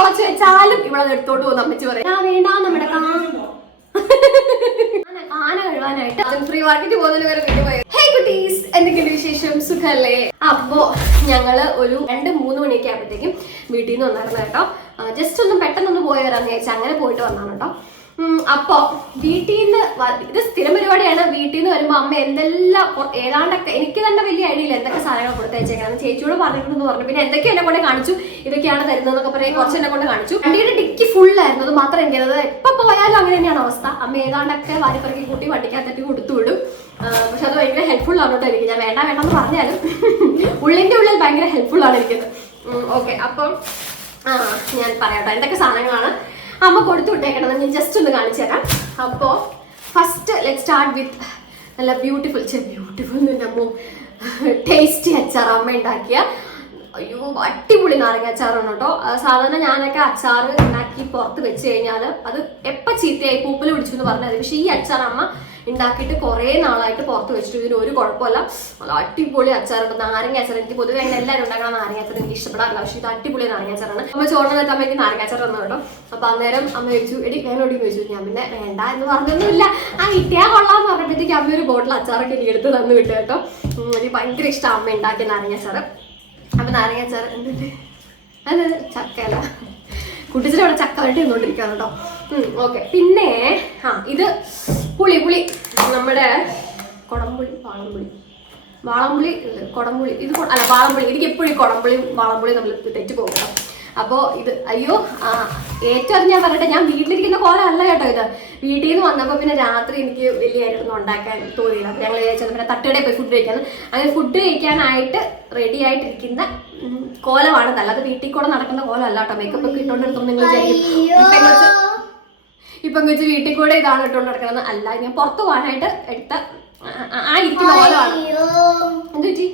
തുളച്ച് വെച്ചാലും ഇവിടെ എടുത്തോട്ട് പോകുന്ന അമ്മച്ചി പറയും ഞാൻ വേണ്ട നമ്മുടെ ആന കഴുകാനായിട്ട് ഫ്രീ മാർക്കറ്റ് പോകുന്നതിന് വരെ വീട്ടിൽ പോയി. ഹേ കുട്ടീസ്, എന്തൊക്കെയുണ്ട് വിശേഷം? സുഖല്ലേ? അപ്പോ ഞങ്ങള് ഒരു 2-3 മണിയൊക്കെ ആകുമ്പോഴത്തേക്കും വീട്ടിൽ നിന്ന് വന്നായിരുന്നു കേട്ടോ. ജസ്റ്റ് ഒന്ന് പെട്ടെന്നൊന്ന് പോയി വരാന്ന് വിചാരിച്ചാൽ അങ്ങനെ പോയിട്ട് വന്നാണ് കേട്ടോ. അപ്പൊ വീട്ടിൽ നിന്ന് ഇത് സ്ഥിരം പരിപാടിയാണ്. വീട്ടിൽ നിന്ന് വരുമ്പോ അമ്മ എന്തെല്ലാം ഏതാണ്ടൊക്കെ എനിക്ക് തന്നെ വലിയ ഐഡിയ ഇല്ല എന്തൊക്കെ സാധനങ്ങൾ കൊടുത്തയച്ചേക്കണം. ചേച്ചിയോട് പറഞ്ഞിട്ടുണ്ടെന്ന് പറഞ്ഞു. പിന്നെ എന്തൊക്കെ എന്നെ കൊണ്ട് കാണിച്ചു, ഇതൊക്കെയാണ് തരുന്നതെന്നൊക്കെ പറയാൻ കുറച്ച് എന്നെ കൊണ്ട് കാണിച്ചു. വണ്ടിയുടെ ഡിക്കി ഫുള്ളായിരുന്നു. അത് മാത്രം എനിക്കത് എപ്പോൾ പോയാലും അങ്ങനെ തന്നെയാണ് അവസ്ഥ. അമ്മ ഏതാണ്ടൊക്കെ വാരിപ്പറക്കി കൂട്ടി വണ്ടിക്കകത്തൊക്കെ കൊടുത്തു വിടും. പക്ഷെ അത് ഭയങ്കര ഹെൽപ്ഫുൾ ആണോട്ടോ എനിക്ക്. ഞാൻ വേണ്ട വേണ്ടെന്ന് പറഞ്ഞാലും ഉള്ളിന്റെ ഉള്ളിൽ ഭയങ്കര ഹെൽപ്ഫുൾ ആണ് എനിക്കത്. ഓക്കെ, അപ്പം ഞാൻ പറയാട്ടോ എന്തൊക്കെ സാധനങ്ങളാണ് അമ്മ കൊടുത്തു വിട്ടേക്കണമെന്ന് ഞാൻ ജസ്റ്റ് ഒന്ന് കാണിച്ചു തരാം. അപ്പോൾ ഫസ്റ്റ് ലെറ്റ് സ്റ്റാർട്ട് വിത്ത് നല്ല ബ്യൂട്ടിഫുൾ നമ്മ ടേസ്റ്റി അച്ചാർ അമ്മ ഉണ്ടാക്കിയ. അയ്യോ, അടിപൊളി നാരങ്ങ അച്ചാറാണ് കേട്ടോ. സാധാരണ ഞാനൊക്കെ അച്ചാർ ഉണ്ടാക്കി പുറത്ത് വെച്ച് കഴിഞ്ഞാൽ അത് എപ്പോൾ ചീത്തയായി പൂപ്പൽ പിടിച്ചു എന്ന് പറഞ്ഞാൽ, പക്ഷേ ഈ അച്ചാർ അമ്മ ഉണ്ടാക്കിയിട്ട് കുറേ നാളായിട്ട് പുറത്ത് വെച്ചിട്ട് ഇതിന് ഒരു കുഴപ്പമില്ല. നല്ല അടിപൊളി അച്ചാറുണ്ട്. നാരങ്ങ അച്ചാർ എനിക്ക് പൊതുവെ അങ്ങനെ എല്ലാവരും ഉണ്ടാക്കുന്ന നാരങ്ങ അച്ചാർ എനിക്ക് ഇഷ്ടപ്പെടാറില്ല. പക്ഷേ ഇത് അടിപൊളി നാരങ്ങ അച്ചാറാണ്. അമ്മ ചോറിനകത്ത് അമ്മ എനിക്ക് നാരങ്ങ അച്ചാർ തന്നു കേട്ടോ. അപ്പൊ അന്നേരം അമ്മ ചോദിച്ചു എടി വേണോടി ചോദിച്ചു. ഞാൻ പിന്നെ വേണ്ട എന്ന് പറഞ്ഞൊന്നുമില്ല. കിട്ടിയാ കൊള്ളാന്ന് പറഞ്ഞപ്പോഴത്തേക്ക് അമ്മ ഒരു ബോട്ടിൽ അച്ചാറൊക്കെ എനിക്ക് എടുത്ത് തന്നു വിട്ടു കേട്ടോ. എനിക്ക് ഭയങ്കര ഇഷ്ടം അമ്മ ഉണ്ടാക്കിയ നാരങ്ങ അച്ചാർ. അപ്പൊ നാരങ്ങ അച്ചാർ എന്തുണ്ട് അത് ചക്കയല്ല, കുട്ടിച്ചിട്ട് അവിടെ ചക്ക വരട്ടി നിന്നോണ്ടിരിക്കുകയാണ് കേട്ടോ. ഓക്കെ, പിന്നെ ഇത് പുളി നമ്മുടെ കൊടംപുളി വാളംപുളി കൊടംപുളി ഇത് അല്ല വാളംപുളി. എനിക്ക് എപ്പോഴും കൊടംപുളിയും വാളംപുളിയും നമ്മൾ തെറ്റ് പോകും കേട്ടോ. അപ്പോൾ ഇത് അയ്യോ ഏറ്റവും അത് ഞാൻ പറയട്ടെ, ഞാൻ വീട്ടിലിരിക്കുന്ന പോലെ അല്ല കേട്ടോ ഇത്. വീട്ടിൽ നിന്ന് വന്നപ്പോൾ പിന്നെ രാത്രി എനിക്ക് വലിയ ആയിട്ടൊന്നും ഉണ്ടാക്കാൻ തോന്നിയില്ല. അപ്പോൾ ഞങ്ങൾ വിചാരിച്ചത് പിന്നെ തട്ടുകടയിൽ പോയി ഫുഡ് കഴിക്കാൻ. അങ്ങനെ ഫുഡ് കഴിക്കാനായിട്ട് റെഡി ആയിട്ടിരിക്കുന്ന കോലമാണ്. അല്ലാതെ വീട്ടിൽ കൂടെ നടക്കുന്ന കോലമല്ല കേട്ടോ. മേക്കപ്പ് ഒക്കെ ഇട്ടുകൊണ്ടിരുത്തും നിങ്ങൾ ഇപ്പം വെച്ച് വീട്ടിൽ കൂടെ ഇതാണ് ഇട്ടുകൊണ്ട് നടക്കുന്നത്. അല്ല, ഞാൻ പുറത്ത് പോകാനായിട്ട് എടുത്ത ആ ഇരിക്കുന്ന കോലമാണ്. എന്ത് പറ്റി?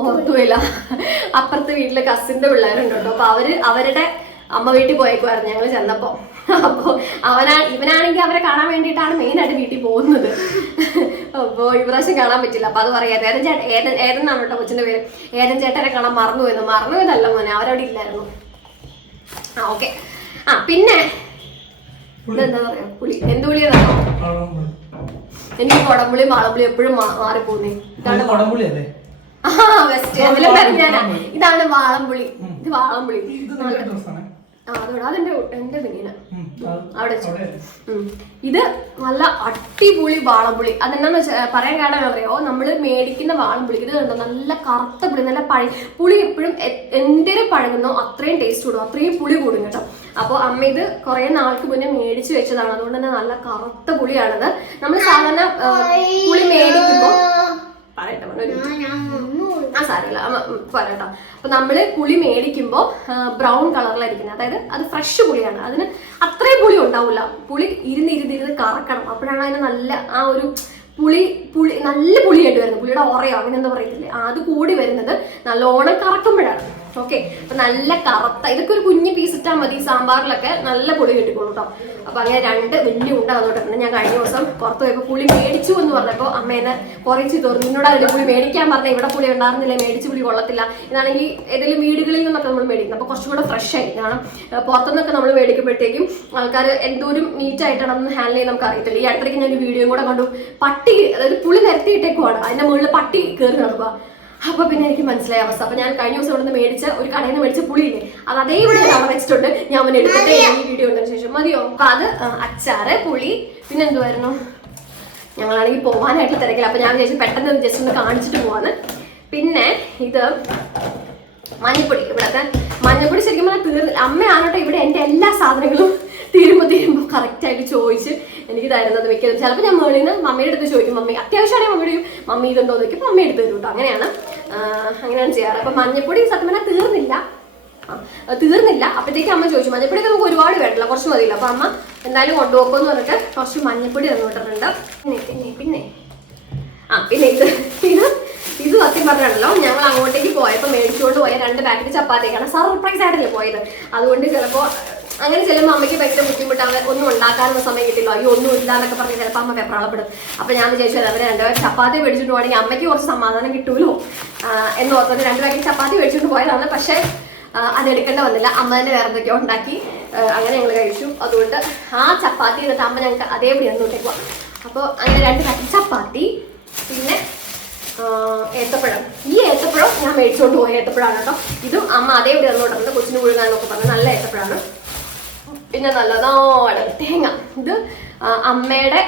ഓർത്തുമില്ല. അപ്പുറത്തെ വീട്ടിലെ കസിന്റെ പിള്ളേരുണ്ട് കേട്ടോ. അപ്പൊ അവരുടെ അമ്മ വീട്ടിൽ പോയേക്കുമായിരുന്നു ഞങ്ങൾ ചെന്നപ്പോ. അപ്പോൾ ഇവനാണെങ്കിൽ അവരെ കാണാൻ വേണ്ടിയിട്ടാണ് മെയിനായിട്ട് വീട്ടിൽ പോകുന്നത്. അപ്പോൾ ഇപ്രാവശ്യം കാണാൻ പറ്റില്ല. അപ്പൊ അത് പറയാം. ഏതെന്നാണ് കേട്ടോ കൊച്ചിന്റെ പേര്. ഏതൻ ചേട്ടനെ കാണാൻ മറന്നുപോയതല്ല മോനെ, അവരവിടെ ഇല്ലായിരുന്നു. ഓക്കെ. പിന്നെ എന്താ പറയാ, പുളി എന്ത് പുളിയാണോ? എനിക്ക് കൊടംപുളി വാളംപുളി എപ്പോഴും മാറിപ്പോന്നേ. ഇതാണ് വെസ്റ്റ് അതിലും പറഞ്ഞാ ഇതാണ് വാളംപുളി. ഇത് വാളംപുളി അതെന്റെ ബനിയന അവിടെ. ഇത് നല്ല അടിപൊളി വാളംപുളി. അതെന്നാന്ന് പറയാൻ കാരണം അറിയോ, നമ്മള് മേടിക്കുന്ന വാളംപുളി ഇത് കണ്ടോ നല്ല കറുത്ത പുളി, നല്ല പുളി എപ്പോഴും എന്തിനും പഴകുന്നോ അത്രയും ടേസ്റ്റ് കൂടും, അത്രയും പുളി കൂടും കേട്ടോ. അപ്പോൾ അമ്മ ഇത് കുറെ നാൾക്ക് മുന്നേ മേടിച്ചു വെച്ചതാണ്. അതുകൊണ്ട് തന്നെ നല്ല കറുത്ത പുളിയാണത്. നമ്മൾ സാധാരണ പുളി മേടിക്കുമ്പോ സാരമില്ല പറയട്ടോ. അപ്പൊ നമ്മള് പുളി മേടിക്കുമ്പോ ബ്രൗൺ കളറിലായിരിക്കുന്നത്. അതായത് അത് ഫ്രഷ് പുളിയാണ്. അതിന് അത്രയും പുളി ഉണ്ടാവില്ല. പുളി ഇരുന്ന് കറക്കണം. അപ്പോഴാണ് അതിന് നല്ല ആ ഒരു പുളി നല്ല പുളിയായിട്ട് വരുന്നത്. പുളിയുടെ ഓറയോ അങ്ങനെ എന്താ പറയത്തില്ലേ, അത് കൂടി വരുന്നത് നല്ലോണം കറക്കുമ്പോഴാണ്. ഓക്കെ, അപ്പൊ നല്ല കറുത്ത ഇതൊക്കെ ഒരു കുഞ്ഞു പീസ് ഇട്ടാൽ മതി. സാമ്പാറിലൊക്കെ നല്ല പുളി കിട്ടിക്കോളൂ കേട്ടോ. അപ്പൊ അങ്ങനെ 2 വലിയ ഉണ്ടാകുന്നോട്ടെ. ഞാൻ കഴിഞ്ഞ ദിവസം പുറത്ത് പോയപ്പോൾ പുളി മേടിച്ചു എന്ന് പറഞ്ഞപ്പോൾ അമ്മേനെ കുറച്ച് തോന്നി, നിന്നോട് അതിൽ പുളി മേടിക്കാൻ പറഞ്ഞാൽ ഇവിടെ പുളി ഉണ്ടായിരുന്നില്ല, മേടിച്ച് പുളി കൊള്ളത്തില്ല. ഇതാണെങ്കിൽ ഏതെങ്കിലും വീടുകളിൽ നിന്നൊക്കെ നമ്മൾ മേടിക്കുന്നത്. അപ്പൊ കുറച്ചുകൂടെ ഫ്രഷ് ആയിരിക്കും. കാരണം പുറത്തുനിന്നൊക്കെ നമ്മൾ മേടിക്കുമ്പോഴത്തേക്കും ആൾക്കാർ എന്തോരം നീറ്റായിട്ടാണെന്ന് ഹാൻഡിൽ ചെയ്യാൻ നമുക്ക് അറിയത്തില്ല. ഈ അടുത്തേക്ക് ഞാൻ ഒരു വീഡിയോയും കൂടെ കണ്ടു. പട്ടി, അതായത് പുളി നിരത്തിയിട്ടേക്കുവാണ്, അതിന്റെ മുകളിൽ പട്ടി കയറി നടക്കുക. അപ്പൊ പിന്നെ എനിക്ക് മനസ്സിലായ അവസ്ഥ. അപ്പൊ ഞാൻ കഴിഞ്ഞ ദിവസം ഇവിടെ നിന്ന് മേടിച്ച ഒരു കടയിൽ നിന്ന് മേടിച്ച പുളിയില്ലേ, അത് അതേപോലെ ഞാൻ അവിടെ വെച്ചിട്ടുണ്ട്. ഞാൻ അവനെ എടുത്തിട്ട് ഈ വീഡിയോ കണ്ടതിന് ശേഷം മതിയോ. അപ്പൊ അത് അച്ചാറ്, പുളി, പിന്നെ എന്തുവായിരുന്നു, ഞങ്ങളാണെങ്കിൽ പോകാനായിട്ട് തിരക്കില്ല. അപ്പൊ ഞാൻ വിചാരിച്ചു പെട്ടെന്ന് ജസ്റ്റ് ഒന്ന് കാണിച്ചിട്ട് പോവാന്ന്. പിന്നെ ഇത് മഞ്ഞപ്പൊടി. ഇവിടത്തെ മഞ്ഞപ്പൊടി ശരിക്കും പറഞ്ഞാൽ അമ്മയാണോട്ടോ ഇവിടെ എൻ്റെ എല്ലാ സാധനങ്ങളും തീരുമ്പോൾ കറക്റ്റായിട്ട് ചോദിച്ച് എനിക്ക് തരുന്നത് മിക്കതും. ചിലപ്പോൾ ഞാൻ മേളിൽ നിന്ന് മമ്മിയുടെ അടുത്ത് ചോദിക്കും. മമ്മി അത്യാവശ്യമാണെങ്കിൽ മമ്മിയുടെ മമ്മി ഇതുണ്ടോ എന്ന് ചോദിക്കും. മമ്മി എടുത്ത് തരും കേട്ടോ. അങ്ങനെയാണ് ചെയ്യാറ്. അപ്പം മഞ്ഞപ്പൊടി സത്യം പറഞ്ഞാൽ തീർന്നില്ല. അപ്പോഴത്തേക്ക് അമ്മ ചോദിച്ചു മഞ്ഞപ്പൊടി നമുക്ക് ഒരുപാട് വേണ്ടല്ലോ, കുറച്ച് മതിയില്ല. അപ്പം അമ്മ എന്തായാലും കൊണ്ടുപോക്കുമെന്ന് പറഞ്ഞിട്ട് കുറച്ച് മഞ്ഞപ്പൊടി തന്നു വിട്ടിട്ടുണ്ട്. പിന്നെ ഇത് സത്യം പറഞ്ഞാണല്ലോ, ഞങ്ങൾ അങ്ങോട്ടേക്ക് പോയപ്പോൾ മേടിച്ചുകൊണ്ട് പോയ 2 പാക്കറ്റ് ചപ്പാത്തിയൊക്കെയാണ്. സർപ്രൈസ് ആയിട്ടല്ലേ പോയത്. അതുകൊണ്ട് ചിലപ്പോൾ അങ്ങനെ ചെല്ലുമ്പോൾ അമ്മയ്ക്ക് ഭയങ്കര ബുദ്ധിമുട്ടാണ്, ഒന്നും ഉണ്ടാക്കാനൊന്നും സമയം കിട്ടില്ല, അയ്യോ ഒന്നും ഇല്ല എന്നൊക്കെ പറഞ്ഞ് ചിലപ്പോൾ അമ്മ വെപ്രാളപ്പെടും. അപ്പോൾ ഞാൻ വിചാരിച്ചത് അവർ 2 പാക്കറ്റ് ചപ്പാത്തി മേടിച്ചിട്ട് പോകണമെങ്കിൽ അമ്മയ്ക്ക് കുറച്ച് സമാധാനം കിട്ടുമല്ലോ എന്ന് ഓർത്തത് 2 പാക്കറ്റ് ചപ്പാത്തി മേടിച്ചിട്ട് പോയതാണ്. പക്ഷേ അതെടുക്കേണ്ട വന്നില്ല, അമ്മ തന്നെ വേറെ എന്തൊക്കെയോ ഉണ്ടാക്കി, അങ്ങനെ ഞങ്ങൾ കഴിച്ചു. അതുകൊണ്ട് ആ ചപ്പാത്തി എന്നിട്ട് അമ്മ ഞങ്ങൾക്ക് അതേപടി അന്നോട്ടേക്ക്. അപ്പോൾ അങ്ങനെ 2 പാക്കറ്റ് ചപ്പാത്തി, പിന്നെ ഏത്തപ്പഴം. ഈ ഏത്തപ്പഴം ഞാൻ മേടിച്ചുകൊണ്ട് പോയ ഏത്തപ്പഴമാണ് കേട്ടോ. ഇതും അമ്മ അതേപടി അന്നോട്ടുണ്ട്, കൊച്ചിന് മുഴുകാനൊക്കെ പറഞ്ഞ് നല്ല ഏത്തപ്പഴമാണ്. പിന്നെ നല്ല നാടൻ തേങ്ങ. ഇത് അമ്മയുടെ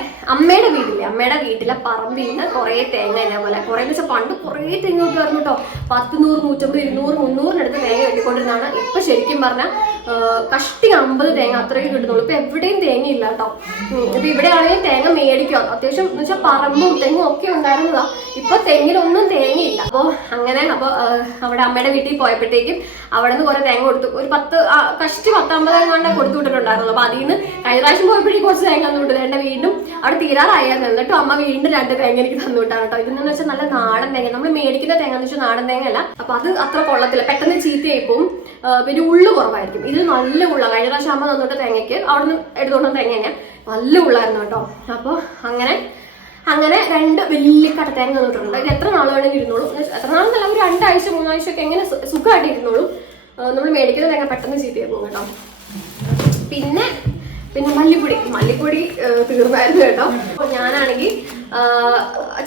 വീട്ടിലെ പറമ്പിൽ നിന്ന് കുറേ തേങ്ങ ഇതേപോലെ, കുറേ വെച്ചാൽ പണ്ട് കുറേ തേങ്ങ കിട്ടുമായിരുന്നു കേട്ടോ. 10, 100, 150, 200, 300 തേങ്ങ കിട്ടിക്കൊണ്ടിരുന്നതാണ്. ഇപ്പൊ ശരിക്കും പറഞ്ഞാൽ കഷ്ടി 50 തേങ്ങ അത്രയും കിട്ടുന്നുള്ളൂ. ഇപ്പൊ എവിടെയും തേങ്ങയില്ല കേട്ടോ. ഇപ്പൊ ഇവിടെ ആണെങ്കിൽ തേങ്ങ മേടിക്കുക, അത്യാവശ്യം എന്ന് വെച്ചാൽ പറമ്പും തെങ്ങും ഒക്കെ ഉണ്ടായിരുന്നതാ. ഇപ്പൊ തെങ്ങിലൊന്നും തേങ്ങയില്ല. അപ്പോൾ അവിടെ അമ്മയുടെ വീട്ടിൽ പോയപ്പോഴത്തേക്കും അവിടെ നിന്ന് കുറെ തേങ്ങ കൊടുത്തു. ഒരു 10 കഷ്ടി 10-50 എങ്ങാണ്ട് കൊടുത്തു വിട്ടിട്ടുണ്ടായിരുന്നു. അപ്പൊ അതിൽ നിന്ന് കഴിഞ്ഞ പ്രാവശ്യം പോയപ്പോഴേക്കും കുറച്ച് തേങ്ങ തന്നു വിട്ടത്. എന്റെ വീണ്ടും അവിടെ തീരാറായിരുന്നു. എന്നിട്ടും അമ്മ വീണ്ടും 2 തേങ്ങ എനിക്ക് തന്നു വിട്ടാണ് കേട്ടോ. ഇതെന്ന് വെച്ചാൽ നല്ല നാടൻ തേങ്ങ, നമ്മൾ മേടിക്കുന്ന തേങ്ങ എന്ന് വെച്ചാൽ നാടൻ തേങ്ങ അല്ല. അപ്പൊ അത് അത്ര കൊള്ളത്തില്ല, പെട്ടെന്ന് ചീത്തയായി പോവും. പിന്നെ ഉള്ളു കുറവായിരിക്കും. ഇത് നല്ല ഉള്ള, കഴിഞ്ഞ പ്രാവശ്യം അമ്മ തന്നിട്ട് തേങ്ങയ്ക്ക് അവിടെ നിന്ന് എടുത്തോണ്ട് തേങ്ങ തന്നെയാണ്, നല്ല ഉള്ളായിരുന്നു കേട്ടോ. അപ്പോൾ അങ്ങനെ 2 വലിയ കട്ട തേങ്ങ തന്നിട്ടുണ്ട്. ഇത് എത്ര നാൾ വേണമെങ്കിൽ ഇരുന്നോളൂ, എത്ര നാളെന്നല്ല, ഒരു 2 ആഴ്ച 3 ആഴ്ച ഒക്കെ എങ്ങനെ സുഖമായിട്ട് ഇരുന്നോളൂ. നമ്മൾ മേടിക്കുന്ന തേങ്ങ പെട്ടെന്ന് ചീത്തയായി പോകും കേട്ടോ. പിന്നെ മല്ലിപ്പൊടി തീർന്നായിരുന്നു കേട്ടോ. അപ്പോൾ ഞാനാണെങ്കിൽ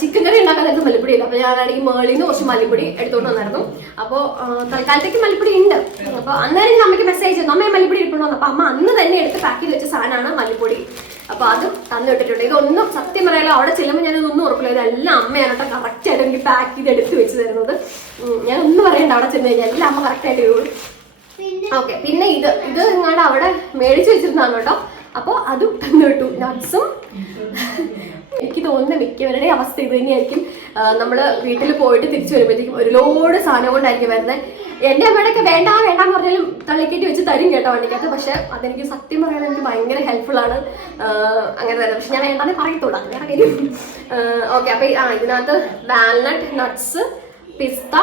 ചിക്കൻ കറി ഉണ്ടാക്കാൻ നേരത്ത് മല്ലിപ്പൊടി ഇല്ല. അപ്പോൾ ഞാനാണെങ്കിൽ മേളിൽ നിന്ന് കുറച്ച് മല്ലിപ്പൊടി എടുത്തോണ്ട് വന്നായിരുന്നു. അപ്പോൾ തൽക്കാലത്തേക്ക് മല്ലിപ്പൊടി ഉണ്ട്. അപ്പോൾ അന്നേരം അമ്മയ്ക്ക് മെസ്സേജ് തന്നു, അമ്മയെ മല്ലിപ്പൊടി ഇട്ടുണ്ടോ. അപ്പോൾ അമ്മ അന്ന് തന്നെ എടുത്ത് പാക്ക് ചെയ്ത് വെച്ച സാധനമാണ് മല്ലിപ്പൊടി. അപ്പോൾ അതും തന്നിട്ടിട്ടുണ്ട്. ഇതൊന്നും സത്യം പറയാലോ അവിടെ ചെല്ലുമ്പോൾ ഞാനിതൊന്നും ഉറപ്പില്ല, ഇതെല്ലാം അമ്മയാണ് കേട്ടോ കറക്റ്റായിട്ട് എനിക്ക് പാക്ക് ചെയ്ത് എടുത്ത് വെച്ച് തരുന്നത്. ഞാൻ ഒന്നും പറയണ്ട, അവിടെ ചെന്ന് കഴിഞ്ഞാൽ എല്ലാം അമ്മ കറക്റ്റായിട്ട് ഇടുള്ളൂ. ഓക്കെ, പിന്നെ ഇത് നിങ്ങളുടെ അവിടെ മേടിച്ച് വെച്ചിരുന്നതാണ് കേട്ടോ. അപ്പോൾ അതും തന്നു വിട്ടു. നട്ട്സും എനിക്ക് തോന്നുന്ന മിക്കവരുടെ അവസ്ഥ ഇത് തന്നെയായിരിക്കും. നമ്മൾ വീട്ടിൽ പോയിട്ട് തിരിച്ചു വരുമ്പോഴത്തേക്കും ഒരു ലോഡ് സാധനം കൊണ്ടായിരിക്കും വരുന്നത്. എൻ്റെ അമ്മയുടെയൊക്കെ വേണ്ടാന്ന് പറഞ്ഞാലും തള്ളിക്കേറ്റി വെച്ച് തരും കേട്ടോ വണ്ടിക്കകത്ത്. പക്ഷെ അതെനിക്ക് സത്യം പറയാൻ എനിക്ക് ഭയങ്കര ഹെൽപ്ഫുൾ ആണ് അങ്ങനെ തരുന്നത്. പക്ഷെ ഞാൻ വേണ്ടാന്ന് പറയത്തോളൂ, വേറെ കാര്യം. ഓക്കെ, അപ്പോൾ ഇതിനകത്ത് വാൽനട്ട്, നട്ട്സ്, പിസ്ത,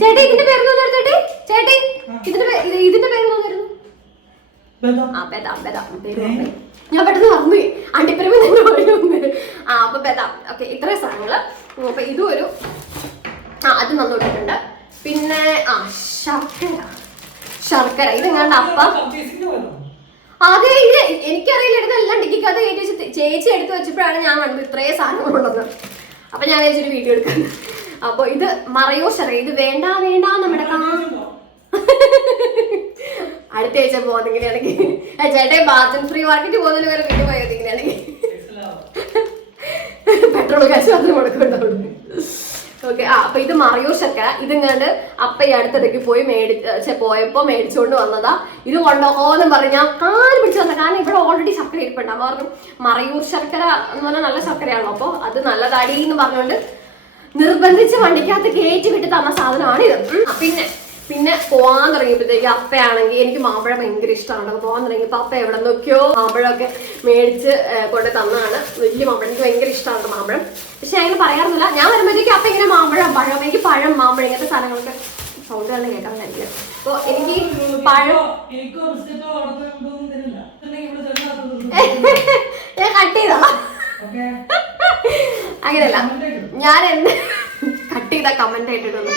ചേട്ടി ഇതിന്റെ പേര് ചേട്ടി ഇതിന്റെ പേര് തോന്നിയിരുന്നു. ഞാൻ പെട്ടെന്ന് മറന്നു, അണ്ടിപ്പരമ തന്നെ വന്നു. അപ്പൊ ബദാം. ഓക്കെ, ഇത്രയും സാധനങ്ങള്. അപ്പൊ ഇതും ഒരു അത് നന്നോട്ടിട്ടുണ്ട്. പിന്നെ ശർക്കര ഇതെങ്ങാണ്ട് അപ്പം. അതെ, ഇത് എനിക്കറിയില്ല, ഇതെല്ലാം ഡിക്കിക്കകത്ത് കയറ്റി വെച്ച് ചേച്ചി എടുത്ത് വെച്ചപ്പോഴാണ് ഞാൻ കണ്ടത് ഇത്രയും സാധനങ്ങളുള്ളത്. അപ്പൊ ഞാൻ വെച്ചൊരു വീഡിയോ എടുക്കുന്നത്. അപ്പൊ ഇത് മറയൂർ ശർക്കര. ഇത് വേണ്ട നമ്മുടെ അടുത്ത ആഴ്ച പോകുന്നത് ഇങ്ങനെയാണെങ്കിൽ ചേട്ടൻ ബാത്റൂം ഫ്രീ മാർക്കറ്റ് പോകുന്നതിന് വരെ വീട്ടിൽ പോയത് ഇങ്ങനെയാണെങ്കിൽ പെട്രോൾ കാശ് മാത്രം കൊടുക്കുന്നുണ്ടാവുള്ളൂ. ഓക്കെ, അപ്പൊ ഇത് മറയൂർ ശർക്കര. ഇതിങ്ങാണ്ട് അപ്പ ഈ അടുത്തിടയ്ക്ക് പോയി പോയപ്പോ മേടിച്ചുകൊണ്ട് വന്നതാ. ഇത് കൊണ്ടോന്ന് പറഞ്ഞ ഞാൻ കാല് പിടിച്ചു വന്ന, കാരണം ഇവിടെ ഓൾറെഡി ശർക്കര ഇരിപ്പുണ്ട്. അമ്മ പറഞ്ഞു മറയൂർ ശർക്കര എന്ന് പറഞ്ഞാൽ നല്ല ശർക്കരയാണല്ലോ, അപ്പൊ അത് നല്ലതാടി എന്ന് പറഞ്ഞുകൊണ്ട് നിർബന്ധിച്ച് വണ്ടിക്കകത്ത് കയറ്റി വിട്ട് തന്ന സാധനമാണ് ഇത്. പിന്നെ പോവാൻ തുടങ്ങിയപ്പോഴത്തേക്ക് അപ്പയാണെങ്കിൽ എനിക്ക് മാമ്പഴം ഭയങ്കര ഇഷ്ടമാണ്. പോകാൻ തുടങ്ങിയപ്പോൾ അപ്പ എവിടെ നോക്കിയോ മാമ്പഴമൊക്കെ മേടിച്ച് കൊണ്ട് തന്നതാണ്. വലിയ മാമ്പഴം, എനിക്ക് ഭയങ്കര ഇഷ്ടമാണ് മാമ്പഴം. പക്ഷെ അങ്ങനെ പറയാറുന്നില്ല. ഞാൻ വരുമ്പോഴത്തേക്ക് അപ്പ ഇങ്ങനെ മാമ്പഴം, എനിക്ക് പഴം, മാമ്പഴം ഇങ്ങനത്തെ സാധനങ്ങളൊക്കെ സൗണ്ട് തന്നെ കേൾക്കാൻ കഴിയില്ല. അപ്പോൾ എനിക്ക് പഴം ഞാൻ കട്ട് ചെയ്താ അങ്ങനെയല്ല, ഞാൻ കട്ട് ചെയ്ത കമന്റ് ആയിട്ടിടുന്നു.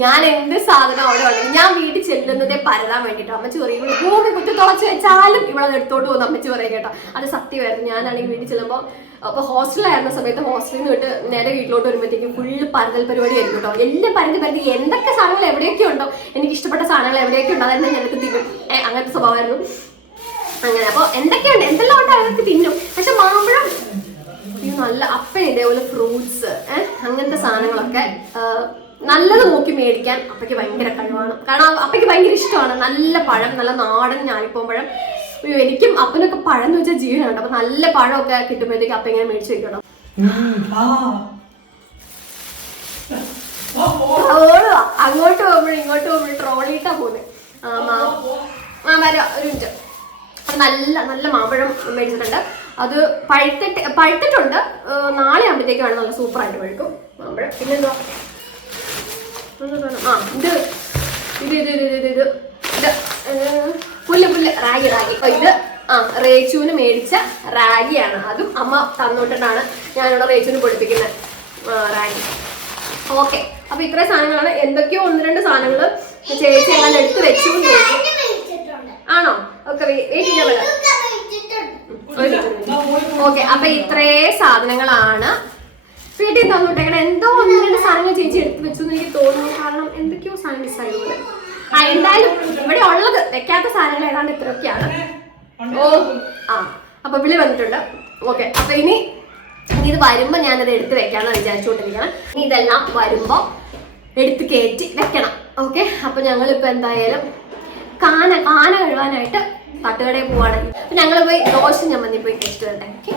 ഞാൻ എന്ത് സാധനം അവിടെ ഉണ്ടെങ്കിൽ ഞാൻ വീട്ടിൽ ചെല്ലുന്നതേ പരതാൻ വേണ്ടിട്ടോ. അമ്മച്ചി പറയും ഭൂമി കുത്തി തുളച്ച് വെച്ചാലും ഇവിടെ എടുത്തോണ്ട് പോകുന്നു അമ്മച്ചി പറയും കേട്ടോ. അത് സത്യമായിരുന്നു. ഞാനാണെങ്കിൽ വീട്ടിൽ ചെല്ലുമ്പോൾ അപ്പൊ ഹോസ്റ്റലായിരുന്ന സമയത്ത് ഹോസ്റ്റലിൽ നിന്ന് വിട്ട് നേരെ വീട്ടിലോട്ട് വരുമ്പോഴത്തേക്കും ഫുള്ള് പരതൽ പരിപാടി ആയിരുന്നു കേട്ടോ. എല്ലാം പരതി എന്തൊക്കെ സാധനങ്ങൾ എവിടെയൊക്കെ ഉണ്ടോ, എനിക്ക് ഇഷ്ടപ്പെട്ട സാധനങ്ങൾ എവിടെയൊക്കെ ഉണ്ടോ അതെന്നെ ഞങ്ങൾക്ക് തിന്നും. അങ്ങനത്തെ സ്വഭാവമായിരുന്നു. അങ്ങനെ അപ്പൊ എന്തൊക്കെയുണ്ട്, എന്തെല്ലാം ഉണ്ട് അതൊക്കെ തിന്നും. പക്ഷെ മാമ്പഴം നല്ല അപ്പൻ ഇതേപോലെ ഫ്രൂട്ട്സ് അങ്ങനത്തെ സാധനങ്ങളൊക്കെ നല്ലത് നോക്കി മേടിക്കാൻ അപ്പയ്ക്ക് ഭയങ്കര കഴിവാണ്. കാരണം അപ്പയ്ക്ക് ഭയങ്കര ഇഷ്ടമാണ് നല്ല പഴം, നല്ല നാടൻ ഞാലിപ്പഴം. എനിക്കും അപ്പനൊക്കെ പഴം എന്ന് വെച്ചാൽ ജീവനുണ്ട്. അപ്പൊ നല്ല പഴമൊക്കെ കിട്ടുമ്പോഴത്തേക്ക് അപ്പ ഇങ്ങനെ മേടിച്ചു വെക്കണം. അങ്ങോട്ട് പോകുമ്പോഴും ഇങ്ങോട്ട് പോകുമ്പോഴും ട്രോളിയിട്ടാ പോകുന്നത്. ഒരു മിനിറ്റ്. നല്ല നല്ല മാമ്പഴം മേടിച്ചിട്ടുണ്ട്. അത് പഴുത്തിട്ടുണ്ട്. നാളെ ആകുമ്പോഴത്തേക്കാണ് നല്ല സൂപ്പറായിട്ട് പഴുക്കും മാമ്പഴം. പിന്നെന്തോ ആ ഇത് ഇത് ഇത് ഇത് ഇത് ഇത് ഇത് പുല്ല് റാഗി അപ്പൊ ഇത് റേച്ചുവിന് മേടിച്ച റാഗിയാണ്. അതും അമ്മ തന്നോട്ടിട്ടാണ് ഞാനിവിടെ റേച്ചുവിന് പൊടിപ്പിക്കുന്നത് റാഗി. ഓക്കെ, അപ്പൊ ഇത്രയും സാധനങ്ങളാണ്. എന്തൊക്കെയോ 1-2 സാധനങ്ങൾ ചേച്ചി എല്ലാം എടുത്ത് വെച്ചു ആണോ? ഓക്കെ, വെയിറ്റ് ചെയ്യാൻ പറ്റാം. ഓക്കെ, അപ്പൊ ഇത്രേ സാധനങ്ങളാണ് വീട്ടിൽ തന്നോട്ടേക്കണം. എന്തോ 1-2 സാധനങ്ങൾ ചേച്ചി എടുത്ത് വെച്ചു എന്ന് എനിക്ക് തോന്നുന്നു. കാരണം എന്തൊക്കെയോ സാധനം മിസ്സായി പോലെ. എന്തായാലും ഇവിടെ ഉള്ളത് വെക്കാത്ത സാധനങ്ങൾ ഏതാണ്ട് ഇത്രയൊക്കെയാണ്. അപ്പൊ വിളി വന്നിട്ടുണ്ട്. ഓക്കെ, അപ്പൊ ഇനി ഇത് വരുമ്പോ ഞാനത് എടുത്ത് വെക്കാന്ന് വിചാരിച്ചുകൊണ്ടിരിക്കണം. ഇനി ഇതെല്ലാം വരുമ്പോ എടുത്ത് കയറ്റി വെക്കണം. ഓക്കെ, അപ്പൊ ഞങ്ങളിപ്പോ എന്തായാലും കാന കഴുകാനായിട്ട് തട്ടുകടയിൽ പോവാണെങ്കിൽ അപ്പൊ ഞങ്ങൾ പോയി ദോശ ചമ്മന്തി പോയി കഴിച്ചിട്ട് വരട്ടെ. ഓക്കെ.